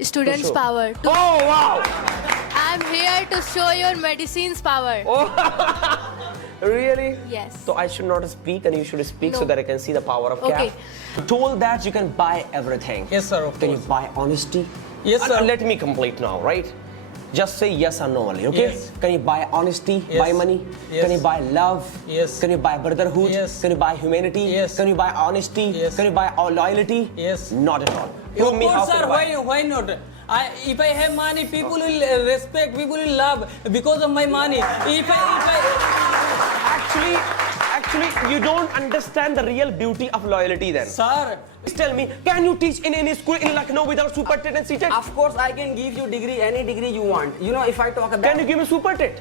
students' power. Oh wow! I'm here to show your medicine's power. Oh, really? Yes. So I should not speak and you should speak so No. that I can see the power of Okay. CAF. Told that you can buy everything. Yes, sir, of Can you course. buy honesty? Yes, sir. Let me complete now, right? Just say yes or no only, okay? Yes. Can you buy honesty? Yes. Buy money? Yes. Can you buy love? Yes. Can you buy brotherhood? Yes. Can you buy humanity? Yes. Can you buy honesty? Yes. Can you buy loyalty? Yes. Not at all. Of Prove me how course, can sir. you buy. Why not? If I have money, people will respect, people will love because of my money. Actually, you don't understand the real beauty of loyalty then. Sir, Just tell me, can you teach in any school in Lucknow without super tet and CTET? Of course, I can give you degree, any degree you want. You know, if I talk about. Can you give me super tet?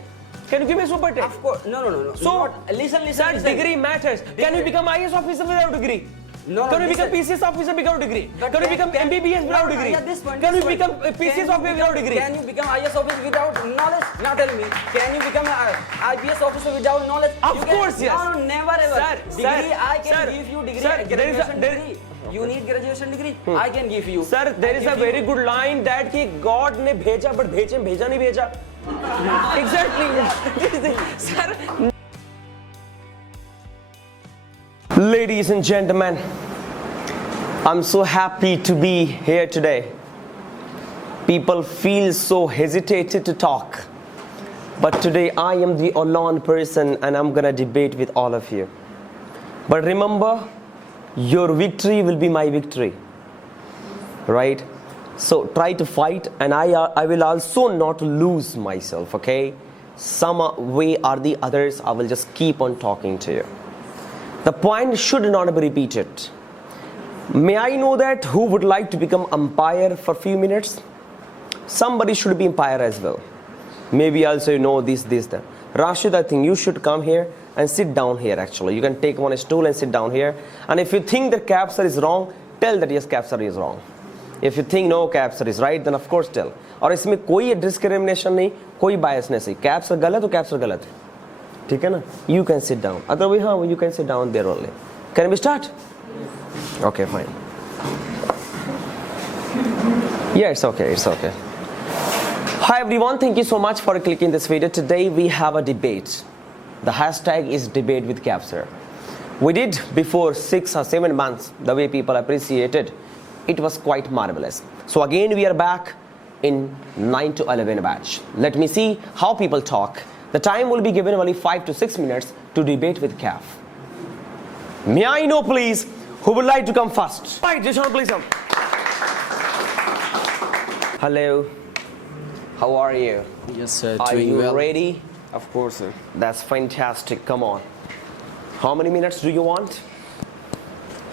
Can you give me super tet? Of course, no. So, listen. That listen. degree matters. Can you become IS officer without degree? No, Can you become listen. PCS officer without degree? But Can you become MBBS without No, degree? yeah, this one, Can you this one. become PCS officer without degree? Can you become IS officer without knowledge? Now tell me. Can you become IPS officer without knowledge? Of You can- course, yes. No, never ever. Sir, degree, sir, I can sir, give you degree. sir, there is a- graduation there- degree. You need graduation degree? I can give you. Sir, there I is a give very you. good line that कि God ने भेजा but भेजा नहीं भेजा. Exactly. Sir. Ladies and gentlemen, I'm so happy to be here today. People feel so hesitated to talk. But today I am the alone person and I'm gonna debate with all of you. But remember, your victory will be my victory. Right? So try to fight and I will also not lose myself, okay? Some way or the others, I will just keep on talking to you. The point should not be repeated. May I know that who would like to become umpire for few minutes? Somebody should be umpire as well. Maybe also you know this, that. Rashid, I think you should come here and sit down here actually. You can take one stool and sit down here. And if you think that capsar is wrong, tell that yes, capsar is wrong. If you think no, capsar is right, then of course tell. और इसमें कोई discrimination नहीं, कोई biasness नहीं. Capsar गलत तो capsar गलत है. ठीक है ना? You can sit down. अगर वही हाँ, you can sit down there only. Can we start? Okay, fine. Yeah, it's okay. Hi everyone, thank you so much for clicking this video. Today we have a debate. The hashtag is debate with capsar. We did before 6 or 7 months, the way people appreciated. It was quite marvelous. So again we are back in 9 to 11 batch. Let me see how people talk. The time will be given only 5 to 6 minutes to debate with CAF. May I know please, who would like to come first? Right, Jishon, please come. Hello. How are you? Yes, sir. Are Doing you well. ready? Of course, sir. That's fantastic. Come on. How many minutes do you want?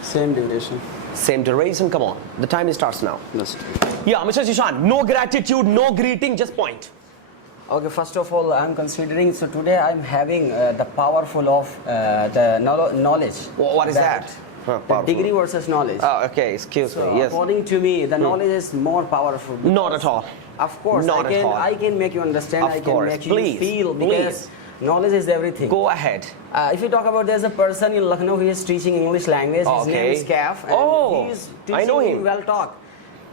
Same duration. Same duration. Come on. The time starts now. Yes. Yeah, Mr. Jishan. No gratitude, no greeting, just point. Okay, first of all, I'm considering. So today I'm having the powerful of the knowledge. What is that? Huh, The powerful. degree versus knowledge. Oh, okay. Excuse So me. Yes. according to me, the knowledge is more powerful. Not at all. Of course, Not at all. I can make you understand. Of I can course. make Please, you feel because knowledge is everything. Go ahead. If you talk about, there's a person in Lucknow who is teaching English language. His Okay. name is Kaf. And Oh, he is I teaching know him. well talk.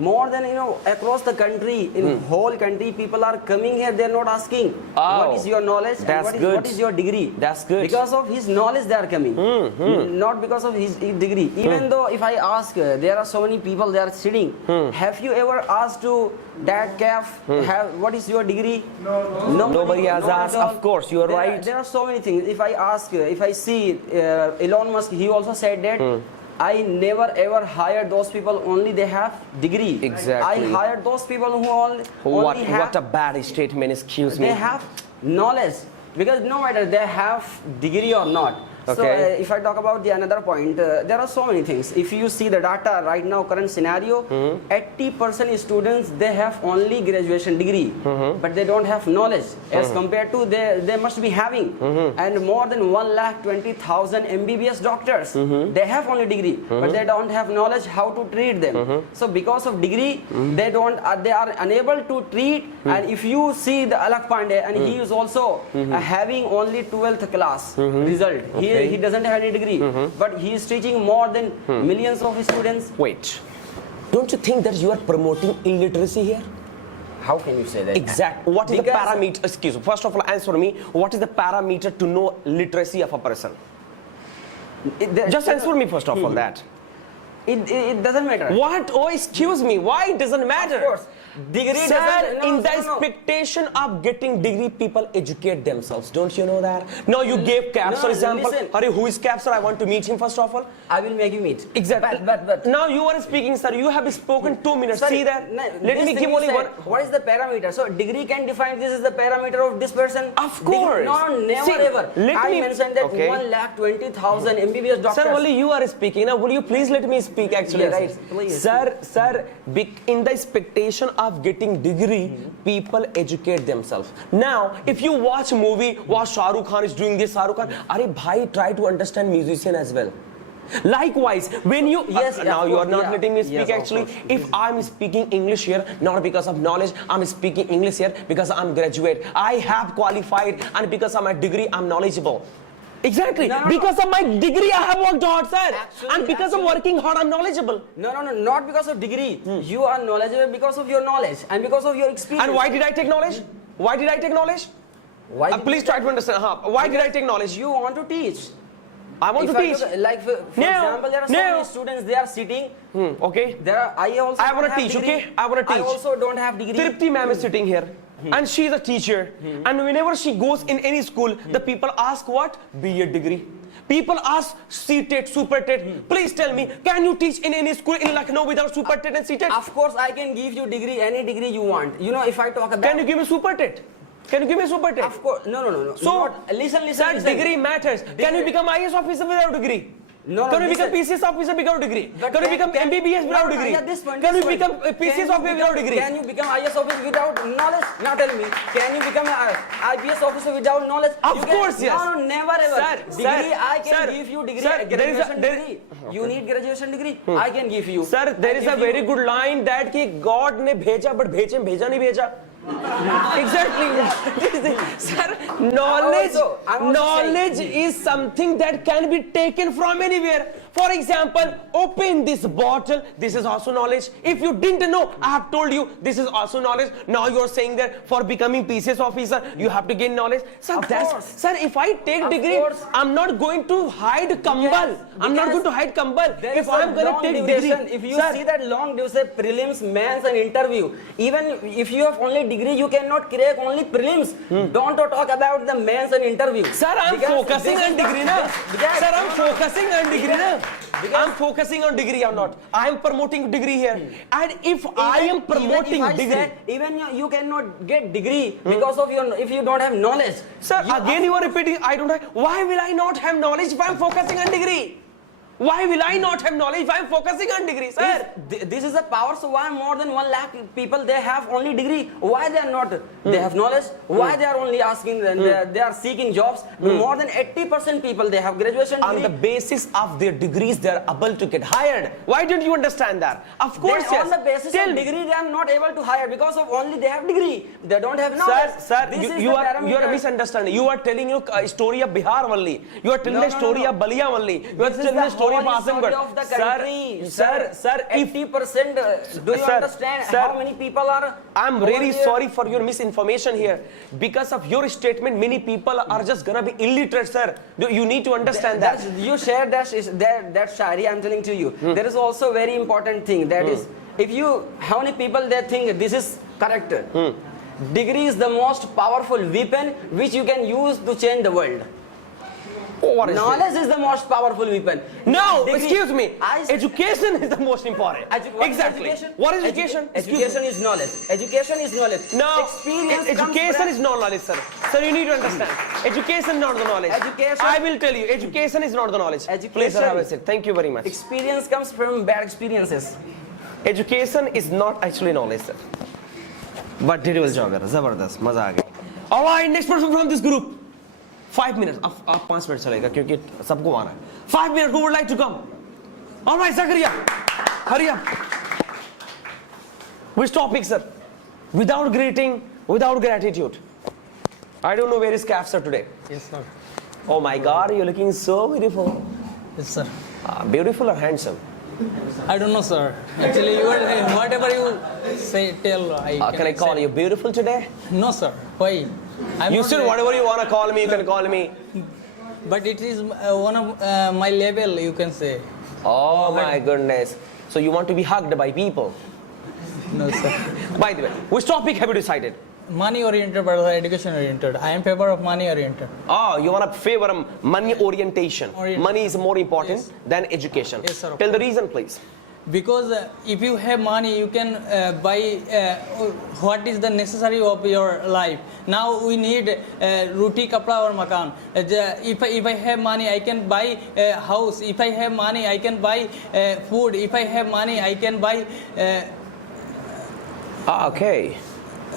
More than across the country, in whole country, people are coming here. They're not asking Oh, what is your knowledge that's and good. what is your degree. That's good. Because of his knowledge, they are coming. Not because of his degree. Even though if I ask, there are so many people they are sitting. Have you ever asked to Dad Kaf, what is your degree? No. Nobody has not asked. at all. Of course, you are right. There are so many things. If I ask, if I see Elon Musk, he also said that I never ever hired those people only they have degree. Exactly. I hired those people who only have What a bad statement. Excuse they me. have knowledge, because no matter they have degree or not. So Okay. if I talk about the another point, there are so many things. If you see the data right now, current scenario, 80% students they have only graduation degree, but they don't have knowledge as compared to they must be having. And more than 1,20,000 MBBS doctors, they have only degree, but they don't have knowledge how to treat them. So because of degree, they don't they are unable to treat. And if you see the Alak Pandey, and he is also having only 12th class result. He doesn't have any degree, but he is teaching more than millions of students. Wait. don't you think that you are promoting illiteracy here? How can you say that? Exact. What is the Because- parameter? Excuse me. First of all, answer me. What is the parameter to know literacy of a person? Just answer me first of all that. It doesn't matter. What? Oh, excuse me. Why it doesn't matter? Of course. Degree Sir, doesn't... in the expectation of getting degree, people educate themselves. Don't you know that? Now you gave Caps, No, for example. listen. Hurry, who is Caps, sir? I want to meet him first of all. I will make you meet. Exactly. But Now you are speaking, sir. You have spoken 2 minutes. Sorry, See that? no, Let this me thing give you only said, one. What is the parameter? So degree can define this is the parameter of this person? Of course. No, never See, ever. let I me- mentioned that okay. 1,20,000 MBBS doctors. Sir, only you are speaking. Now, will you please let me speak actually? Yeah, right. Please. Sir, in the expectation of getting degree, people educate themselves. Now, if you watch a movie, watch Shah Rukh Khan is doing this, Shah Rukh Khan, Arey bhai, try to understand musician as well. Likewise, when you Yes, now of you are course, not yeah. letting me speak Yes, of actually. course. If I'm speaking English here, not because of knowledge, I'm speaking English here because I'm graduate. I have qualified, and because of my degree, I'm knowledgeable. Exactly. No, no, because of my degree, I have worked hard, sir. Actually- And because of working hard, I'm knowledgeable. No, not because of degree. You are knowledgeable because of your knowledge and because of your experience. And why did I take knowledge? Why did I take knowledge? Why did Please you- try to understand. Why did I take knowledge? You want to teach. I want If to I teach. look- like for No, example, there are so no. many students, they are sitting. Okay. There are, I also I don't wanna have teach, degree. okay? I wanna teach. I also don't have degree. Tripti ma'am is sitting here. And she is a teacher. And whenever she goes in any school, the people ask what? BA degree. People ask CTET, Super TET. Please tell me, can you teach in any school in Lucknow without Super TET and CTET? Of course, I can give you degree, any degree you want. You know, if I talk about... Can you give me Super TET? Can you give me Super TET? Of course, no. So, Not, listen. Sir, listen. degree matters. Can you become IAS officer without degree? No, Can you listen. become PCS officer without degree? But Can you become MBBS without no, degree? yeah, this point, Can you this point. become a PCS Can you officer without become- degree? Can you become IAS officer without knowledge? Now tell me, can you become an IPS officer without knowledge? Of You can- course, yes. No, never ever. Sir, degree, sir, I can sir, give you degree, sir, there is a- graduation there- degree. You need graduation degree? I can give you. Sir, there is a very good line that कि God ने भेजा but भेजे भेजा नहीं भेजा. Exactly. Sir, knowledge is something that can be taken from anywhere. For example, open this bottle. This is also knowledge. If you didn't know, I have told you this is also knowledge. Now you are saying that for becoming PCS officer, you have to gain knowledge. Sir, course. sir, if I take Of degree, course. I'm not going to hide kambal. Yes, I'm not because going to hide kambal. There If is a I'm going long to take duration. degree, If you sir, see that long duration prelims, mains and interview, even if you have only degree, you cannot crack only prelims. Don't talk about the mains and interview. Sir, I'm Because focusing this on is degree not- na. because- Sir, I'm focusing on degree na. Because- I'm focusing on degree or not. I am promoting degree here. And if I am promoting even if I degree, say, even you cannot get degree because of your if you don't have knowledge. sir, again you are repeating, I don't have. Why will I not have knowledge if I am focusing on degree? Why will I not have knowledge if I am focusing on degree, sir? This is a power, so why more than 1 lakh people they have only degree? Why they are not? They have knowledge. Why they are only asking? They are seeking jobs. More than 80% people they have graduation On degree. the basis of their degrees, they are able to get hired. Why don't you understand that? Of course, They- yes. On the basis Tell of me. degree, they are not able to hire because of only they have degree. They don't have knowledge. Sir, This is you the are parameter. misunderstanding. You are telling a story of Bihar only. You are telling No, the no, story no. of Balia only. You are This is telling the story of whole history Azamgarh. of the country. Sir, if 80%. Do you Sir, understand sir, how many people are? I'm over really there? sorry for your misinformation here. Because of your statement, many people are just gonna be illiterate, sir. You need to understand that. You share that shari, I'm telling to you. There is also very important thing that is, if you, how many people they think this is correct? Degree is the most powerful weapon which you can use to change the world. Oh, what is this? Knowledge is the most powerful weapon. No, Degree- excuse me. I- Education is the most important. What is Exactly. education? What is education? Excuse me. Education is knowledge. Education is knowledge. No, Experience comes education from- is not knowledge, sir. Sir, you need to understand. Education is not the knowledge. Education- I will tell you, education is not the knowledge. Education- Please, sir, have a seat. Thank you very much. Experience comes from bad experiences. Education is not actually knowledge, sir. But did well job, yaar. Zabardast, maza aa gaya. All right, next person from this group. 5 minutes. आप 5 minute चलेगा क्योंकि सबको आना है. 5 minutes. Who would like to come? All right, Zakaria. Hurry up. Which topic, sir? Without greeting, without gratitude. I don't know where is Kaf, sir, today. Yes, sir. Oh my God, you're looking so beautiful. Yes, sir. Beautiful or handsome? I don't know, sir. Actually, whatever you say, tell. Can I call you beautiful today? No, sir. Why? I'm You not said like- whatever you want to call me, you can call me. But it is one of my level, you can say. Oh my goodness. So you want to be hugged by people. No, sir. By the way, which topic have you decided? Money oriented, but education oriented. I am favor of money oriented. Oh, you want to favor money orientation. Money is more important Yes. than education. Yes, sir, of Tell the reason, please. Because if you have money, you can buy what is the necessary of your life. Now we need roti, kapda or makan. If I have money, I can buy a house. If I have money, I can buy food. If I have money, I can buy Okay.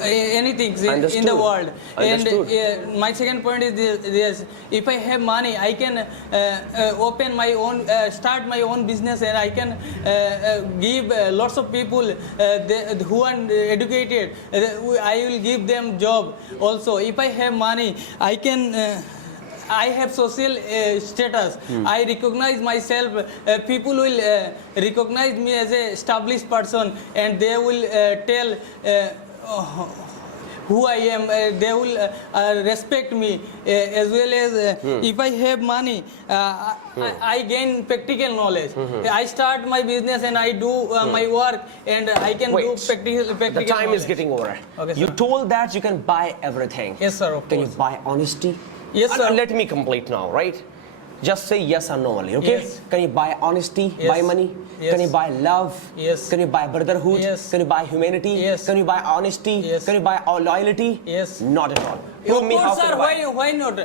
anything in Understood. the world. Understood. And my second point is this: if I have money, I can open my own, start my own business, and I can give lots of people who are educated. I will give them job. Also, if I have money, I can. I have social status. I recognize myself. People will recognize me as a established person, and they will tell who I am. They will respect me as well as if I have money, I gain practical knowledge. I start my business and I do my work, and I can Wait. do practical The time knowledge. is getting over. Okay, You sir. told that you can buy everything. Yes, sir, of Can you course. buy honesty? Yes, sir. Let me complete now, right? Just say yes or no only, okay? Yes. Can you buy honesty, Yes. buy money? Yes. Can you buy love? Yes. Can you buy brotherhood? Yes. Can you buy humanity? Yes. Can you buy honesty? Yes. Can you buy loyalty? Yes. Not at all. Of Prove me how course, can sir. you buy. Why not?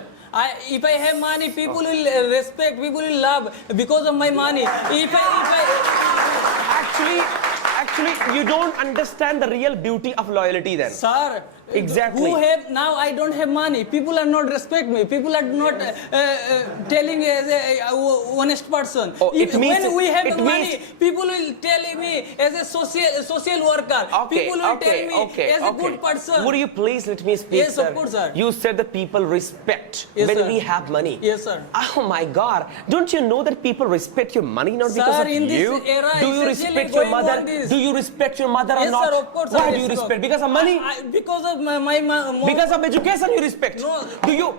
If I have money, people will respect, people will love because of my money. If I Actually, you don't understand the real beauty of loyalty then. sir, Exactly. who have now? I don't have money. People are not respect me. People are not telling me as a honest person. Oh, it means- when we have it the money, means- people will tell me as a social worker. Okay, People will okay, tell me okay, as a okay. good person. Would you please let me speak, Yes, sir? of course, sir. You said that people respect Yes, when sir. we have money. Yes, sir. Oh my God! Don't you know that people respect your money not Sir, because of in this you? era, Do you essentially respect your going mother? on this- Do you respect your mother or Yes, not? sir, of course. Why I do you respect? Because of money? Because of my Because of education you respect. No.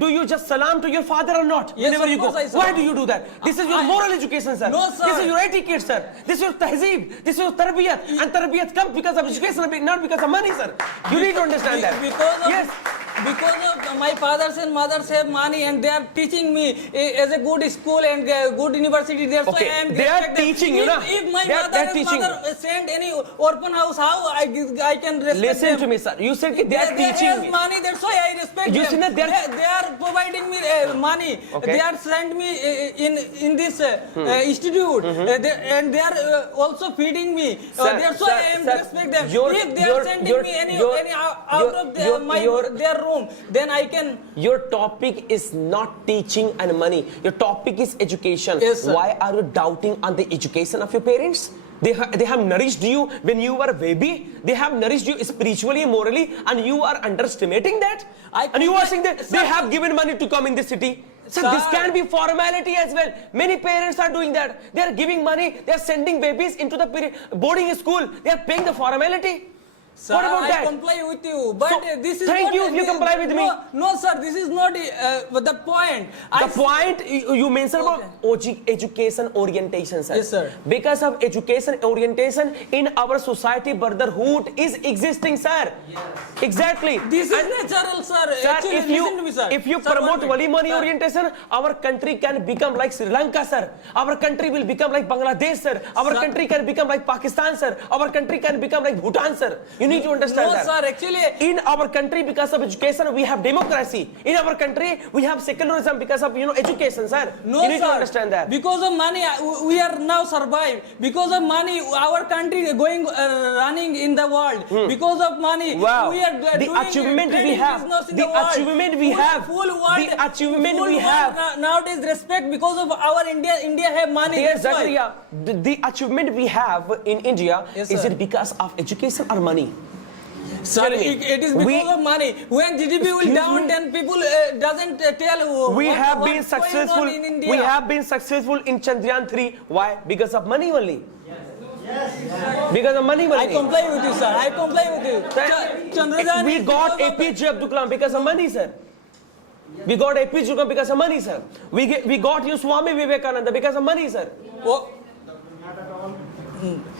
Do you just salam to your father or not? Yes, Whenever of you go. course I salam. Why do you do that? This is your moral education, sir. No, sir. This is your etiquette, sir. This is your tahzeeb. This is your tarbiyat. And tarbiyat comes because of education, not because of money, sir. You need to understand that. Because of my fathers and mothers have money and they are teaching me as a good school and good university. That's Okay, why I am they are respect them. teaching you, na? If my They are mother and teaching mother send any orphan house, how I can respect Listen them? to me, sir. You said they are They teaching have me. money. That's why I respect You them. see that They are providing me money. Okay. They are send me in this institute, and they are also feeding me. Sir, That's why I am sir, respect them. your- If they your- are sending your- me any your- out of their room, then I can. Your topic is not teaching and money. Your topic is education. Yes, sir. Why are you doubting on the education of your parents? They have nourished you when you were a baby. They have nourished you spiritually, morally, and you are underestimating that. And you are saying that Sir, they have given money to come in this city. So this Sir. can be formality as well. Many parents are doing that. They are giving money. They are sending babies into the boarding school. They are paying the formality. Sir, What about I that? comply with you, but So, this is thank not, you if you comply with me. No, sir, this is not the point. The point you mentioned about education orientation, sir. Yes, sir. Because of education orientation in our society, brotherhood is existing, sir. Yes. Exactly. This is And- natural, sir. Sir, Actually, if listen to me, sir. if you Sir, promote one wali minute. money Sir. orientation, our country can become like Sri Lanka, sir. Our country will become like Bangladesh, sir. Our Sir. country can become like Pakistan, sir. Our country can become like Bhutan, sir. You need to understand No, that. sir, actually. In our country, because of education, we have democracy. In our country, we have secularism because of education, sir. No, you need sir. to understand that. Because of money, we are now survived. Because of money, our country going running in the world. Because of money, Wow. we are The doing achievement we trading have. business in The world. achievement we have. Full world. The achievement full we world have. Nowadays, respect because of our India. India have money. Dear That's why. Zakaria, the achievement we have in India, Yes, is sir. it because of education or money? Sir, Tell me. it is because We- of money. When GDP will Excuse down, me? then people doesn't tell We have been what's going successful. on in India. We have been successful in Chandrayaan 3. Why? Because of money only. Because of money I only. comply with you, sir. I comply with you. Chandrayaan We is got because of- APJ Abdul Kalam because of money, sir. We got APJ Abdul Kalam because of money, sir. We got you Swami Vivekananda because of money, sir. Oh.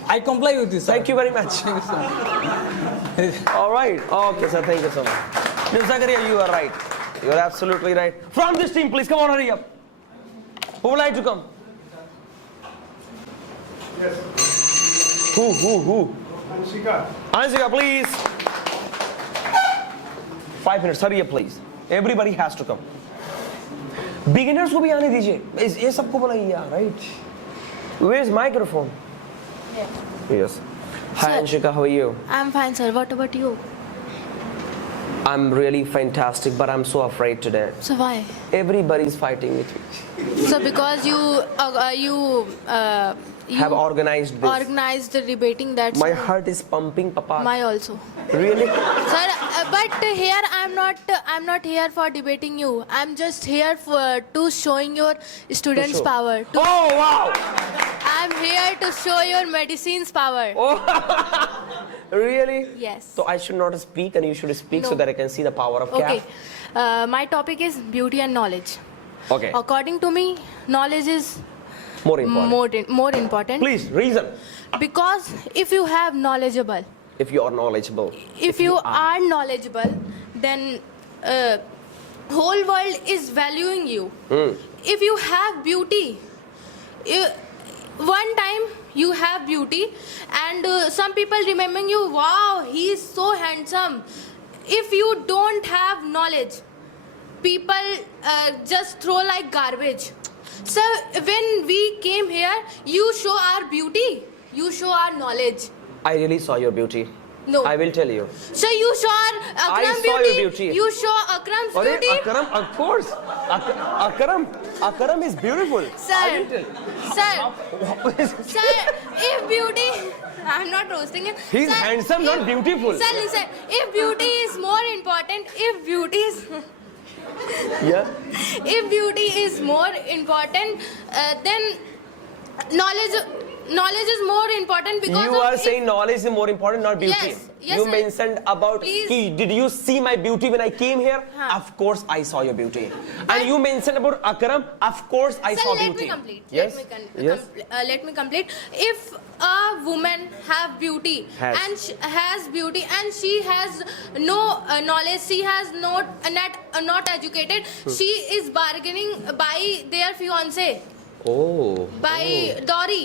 I comply with you, sir. Thank you very much. All right. Okay, sir. Thank you so much. Ms. Zakaria, you are right. You are absolutely right. From this team, please come on, hurry up. Who would like to come? Yes. Who? Anshika, please. 5 minutes. Hurry up, please. Everybody has to come. Beginners को भी आने दीजिए. ये सबको बुलाइए यार, right? Where's microphone? Yes. Hi, Sir. Anshika. How are you? I'm fine, sir. What about you? I'm really fantastic, but I'm so afraid today. So why? Everybody's fighting with me. So because you Have organized this. organized the debating that. My heart is pumping, Papa. My also. Really? Sir, but here I'm not here for debating you. I'm just here for to showing your students' show. power. Oh wow! I'm here to show your medicine's power. Really? Yes. So I should not speak, and you should speak so No. that I can see the power of Okay. CAF. My topic is beauty and knowledge. Okay. According to me, knowledge is More important. more important. Please reason. Because if you have knowledgeable, If you are knowledgeable. if you are knowledgeable, then whole world is valuing you. If you have beauty, one time you have beauty, and some people remembering you. Wow, he is so handsome. If you don't have knowledge, people just throw like garbage. So when we came here, you show our beauty, you show our knowledge. I really saw your beauty. No. I will tell you. So you show our I Akram saw beauty. your beauty. You show Akram's Are beauty. Akaram, of course. Akaram is beautiful. Sir, I will tell. sir, if beauty, I'm not roasting him. He's handsome, not beautiful. Sir, listen. If beauty is more important, if beauty is, Yeah. if beauty is more important, then knowledge is more important because You of are if- saying knowledge is more important, not beauty. Yes, yes, you sir. mentioned about, Please. "Ki, did you see my beauty when I came here? Huh. Of course I saw your beauty. And you mentioned about Akram. Of course I Sir, saw let beauty. me complete. Yes. Yes. Let me complete. If a woman have beauty Has. and has beauty and she has no knowledge, she has not educated, she is bargaining by their fiance, Oh. by dowry.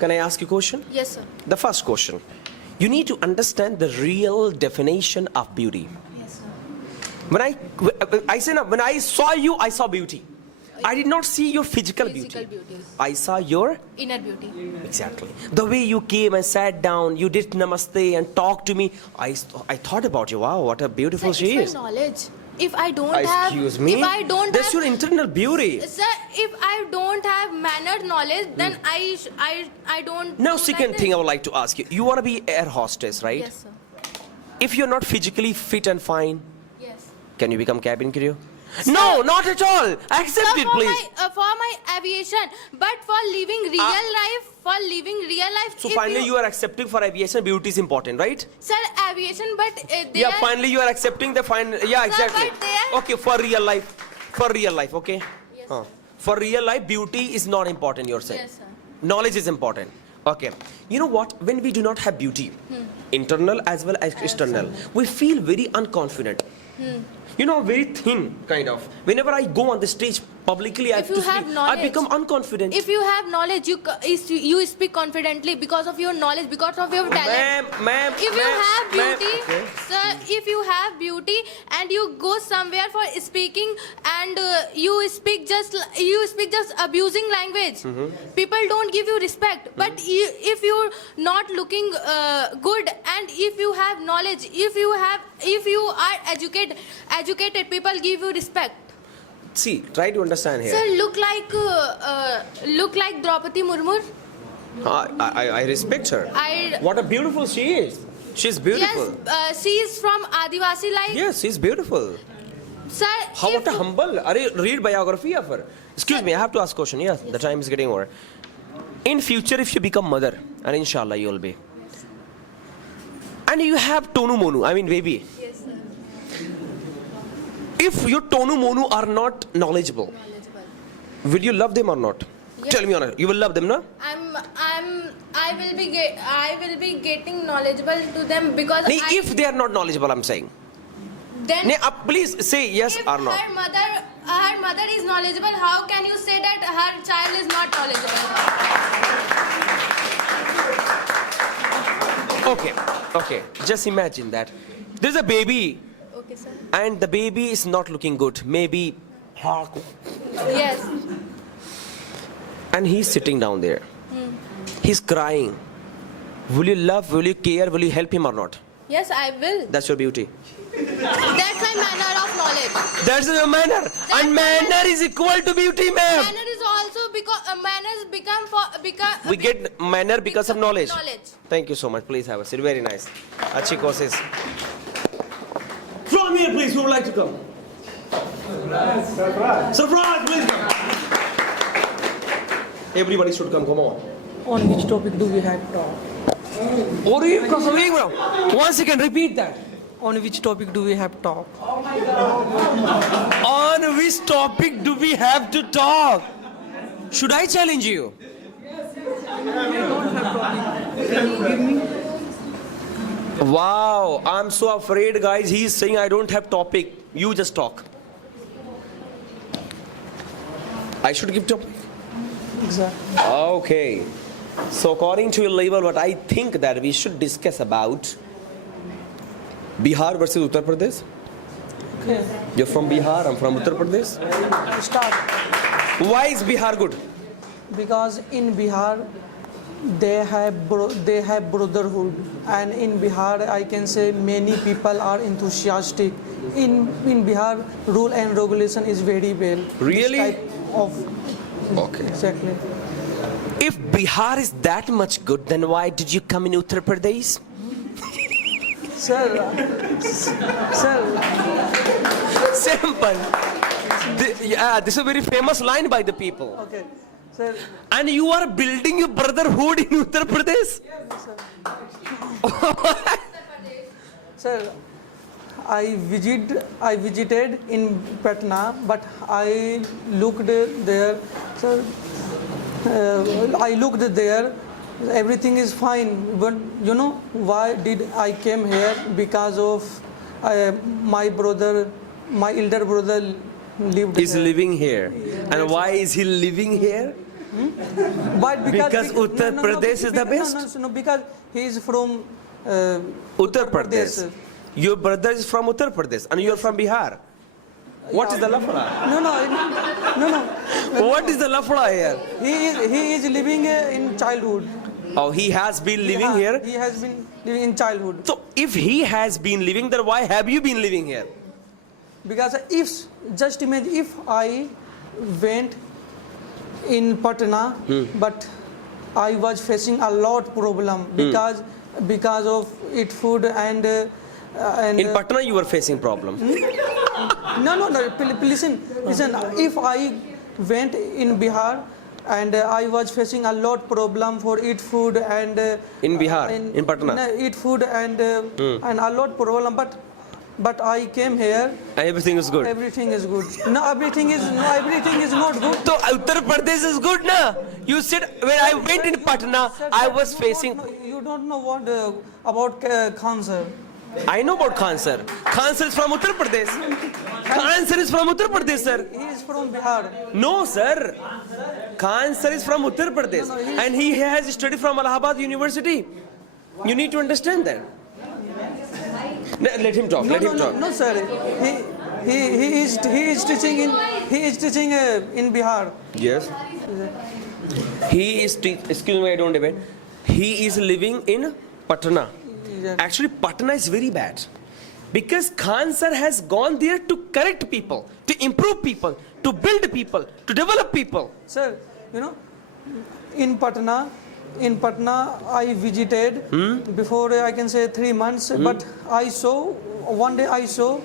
Can I ask you a question? Yes, sir. The first question. You need to understand the real definition of beauty. Yes, sir. When I saw you, I saw beauty. I did not see your physical Physical beauty. beauty. I saw your Inner beauty. exactly the way you came and sat down. You did namaste and talked to me. I thought about you. Wow, what a beautiful Sir, she it's is. my knowledge. If I don't have, Excuse me. if I don't That's have, your internal beauty. sir, if I don't have mannered knowledge, then I don't. Now, do second like thing this. I would like to ask you. You want to be air hostess, right? Yes, sir. If you're not physically fit and fine, Yes. can you become cabin crew? No, not at all. Accept Sir, it, please. for my aviation, but for living real life, So if finally you are accepting for aviation beauty is important, right? Sir, aviation, but they Yeah, are, finally you are accepting the fine. Yeah, Sir, exactly. but they are- Okay, for real life, okay? Yes, Huh. For real life, beauty is not important, you're saying. Yes, sir. Knowledge is important. Okay. You know what? When we do not have beauty, internal as well as external, we feel very unconfident. You know, very thin, kind of. Whenever I go on the stage publicly, I have If you to have speak, I knowledge- become unconfident. If you have knowledge, you speak confidently because of your knowledge, because of your talent. Ma'am, If you have beauty, okay. sir, if you have beauty and you go somewhere for speaking and you speak just abusing language, people don't give you respect. But if you're not looking good and if you have knowledge, if you are educated, people give you respect. See, try to understand here. Sir, look like Draupadi Murmu. I respect her. I What a beautiful she is. She's beautiful. Yes, she is from Adivasi like. Yes, she's beautiful. Sir, How if, about a humble? Read biography of her. Excuse me, I have to ask a question. Yes, the time is getting over. In future, if you become mother, and inshallah you will be, and you have Tonu Monu, I mean baby. Yes, sir. If your Tonu Monu are not knowledgeable, will you love them or not? Yes. Tell me honest. You will love them, no? I will be getting knowledgeable to them because Nee, if they are not knowledgeable, I'm saying. then Nee, please say yes if or not. her mother is knowledgeable, how can you say that her child is not knowledgeable? Okay. Just imagine that there's a baby Okay, sir. and the baby is not looking good. Maybe, Yes. and he's sitting down there. He's crying. Will you love? Will you care? Will you help him or not? Yes, I will. That's your beauty. That's my manner of knowledge. That's your manner. And manner is equal to beauty, ma'am. Manner is also because manners become We get manner because of knowledge. Knowledge. Thank you so much. Please have a seat. Very nice. Achhi courses. From here, please. Who would like to come? Surprise, please come. Everybody should come. Come on. On which topic do we have talk? Once again, repeat that. On which topic do we have talk? On which topic do we have to talk? Should I challenge you? Wow, I'm so afraid, guys. He's saying I don't have topic. You just talk. I should give topic. Exactly. Okay. So according to your label, what I think that we should discuss about Bihar versus Uttar Pradesh. Okay. You're from Bihar, I'm from Uttar Pradesh. Start. Why is Bihar good? Because in Bihar they have brotherhood, and in Bihar I can say many people are enthusiastic. In Bihar rule and regulation is very well. Really? This type of Okay. exactly. If Bihar is that much good, then why did you come in Uttar Pradesh? Sir, Simple. This is a very famous line by the people. okay, sir. And you are building your brotherhood in Uttar Pradesh? Sir, I visited in Patna, but I looked there, sir. I looked there. Everything is fine. But you know why did I came here? Because of my brother, my elder brother lived He's here. living here. And why is he living here? Why? Because Uttar Pradesh is the best? No, because he is from Uttar Pradesh. sir. Your brother is from Uttar Pradesh and you're from Bihar. What is the lafla? No. What is the lafla here? He is living in childhood. Oh, he has been living Yeah, here? He has been living in childhood. So if he has been living there, why have you been living here? Because just imagine if I went in Patna, but I was facing a lot problem because of eat food and In Patna you were facing problem. no. Listen. If I went in Bihar and I was facing a lot problem for eat food and In Bihar, in Patna. no, eat food and a lot problem, but I came here. Everything is good. Everything is good. No, everything is not good. So Uttar Pradesh is good, na? You said when I went in Patna, Sir, I sir, was facing. You don't know what about cancer. I know about Khan sir. Khan sir is from Uttar Pradesh. Khan sir is from Uttar Pradesh, sir. He is from Bihar. No, sir. Khan sir is from Uttar Pradesh, and he has studied from Allahabad University. You need to understand that. Let him talk. Let him talk. No, sir. He is teaching in Bihar. Yes. He is. Excuse me, I don't even. He is living in Patna. Actually, Patna is very bad because Khan sir has gone there to correct people, to improve people, to build people, to develop people. Sir, you know, in Patna, in Patna I visited before I can say 3 months, but I saw one day I saw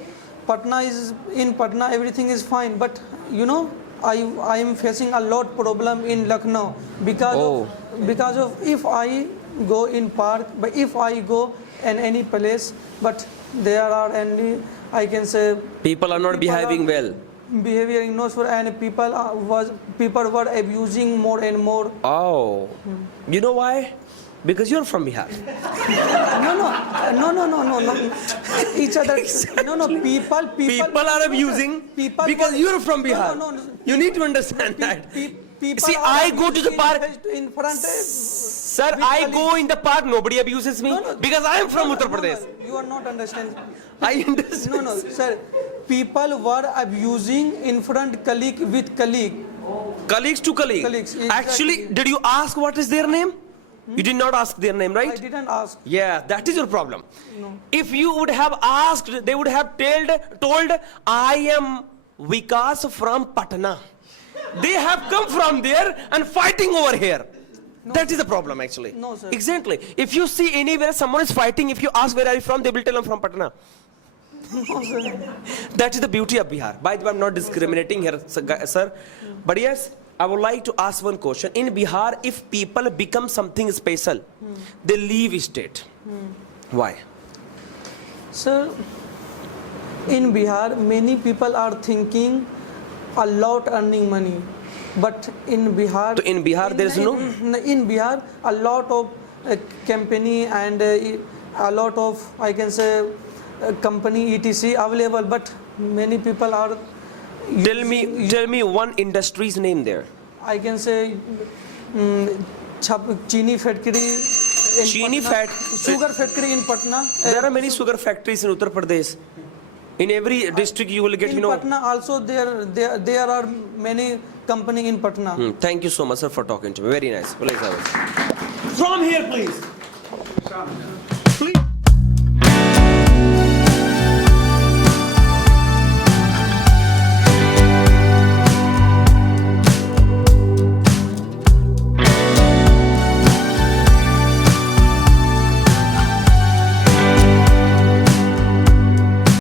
Patna is in Patna everything is fine, but you know I am facing a lot problem in Lucknow because of if I go in park, but if I go in any place, but there are any I can say People are not behaving well. behaving no sir, and people were abusing more and more. Oh. You know why? Because you're from Bihar. No. Each other. No. People are abusing people because were- you're from Bihar. No. You need to understand that. People See, are I go to the abusing park. in front. Sir, with I colleagues. go in the park, nobody abuses me because I am from Uttar Pradesh. You are not understanding. I understand. No, sir. People were abusing in front colleague with colleague. Colleagues to colleague. Colleagues, exactly. Actually, did you ask what is their name? You did not ask their name, I right? didn't ask. Yeah, that is your problem. If you would have asked, they would have told I am Vikas from Patna. They have come from there and fighting over here. That is the problem actually. No, sir. Exactly. If you see anywhere someone is fighting, if you ask where are you from, they will tell I'm from Patna. No, sir. That is the beauty of Bihar. By the way, I'm not discriminating here, sir. But yes, I would like to ask one question. In Bihar, if people become something special, they leave state. Why? Sir, in Bihar, many people are thinking a lot earning money, but in Bihar, So in Bihar, there is no. in Bihar, a lot of company and a lot of I can say company etc available, but many people are. Tell me one industry's name there. I can say chini factory. In Chini Patna, fact- sugar factory in Patna. There are many sugar factories in Uttar Pradesh. In every district, you will get, in Patna also there are many company in Patna. Thank you so much, sir, for talking to me. Very nice. Please have it. From here, please.